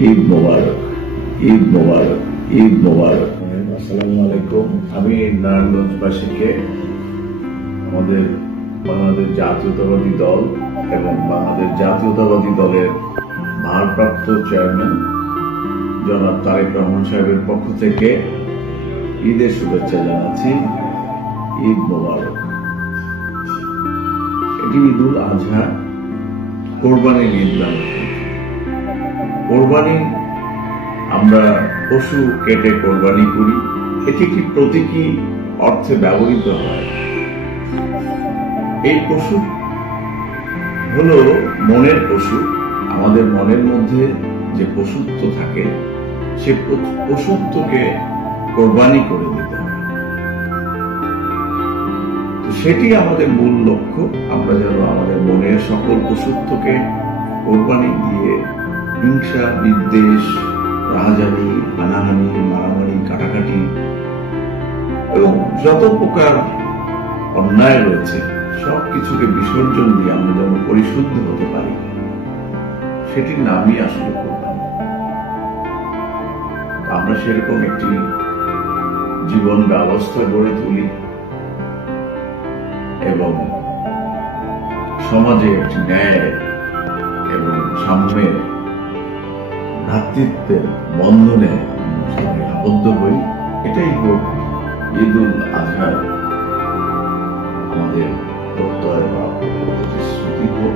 ঈদ মোবারক, ঈদ মোবারক, ঈদ মোবারক। আসসালামু আলাইকুম। আমি নারায়ণগঞ্জবাসীকে আমাদের বাংলাদেশ জাতীয়তাবাদী দল এবং বাংলাদেশ জাতীয়তাবাদী দলের ভারপ্রাপ্ত চেয়ারম্যান জনাব তারেক রহমান সাহেবের পক্ষ থেকে ঈদের শুভেচ্ছা জানাচ্ছি। ঈদ মোবারক। এটি ঈদুল আজহা, কোরবানির ঈদ নামে। কোরবানি আমরা পশু কেটে কোরবানি করি, এটি একটি প্রতীকী অর্থে ব্যবহৃত হয়। এই পশু হলো মনের পশু। আমাদের মনের মধ্যে যে পশুত্ব থাকে, সে পশুত্বকে কোরবানি করে দিতে হয়। তো সেটি আমাদের মূল লক্ষ্য। আমরা যেন আমাদের মনের সকল পশুত্বকে কোরবানি দিয়ে হিংসা, বিদ্বেষ, রাহাজানি, হানাহানি, মারামারি, কাটাকাটি এবং যত প্রকার অন্যায় রয়েছে সবকিছুকে বিসর্জন দিয়ে আমরা যেন পরিশুদ্ধ হতে পারি, সেটির নামই আসলে কোরবানি। আমরা সেরকম একটি জীবন ব্যবস্থা গড়ে তুলি এবং সমাজে একটি ন্যায় এবং সাম্যের, ভ্রাতৃত্বের বন্ধনে সবাই আবদ্ধ হই। এটাই হোক ঈদুল আজহার আমাদের প্রত্যয় বা প্রতিশ্রুতি হোক।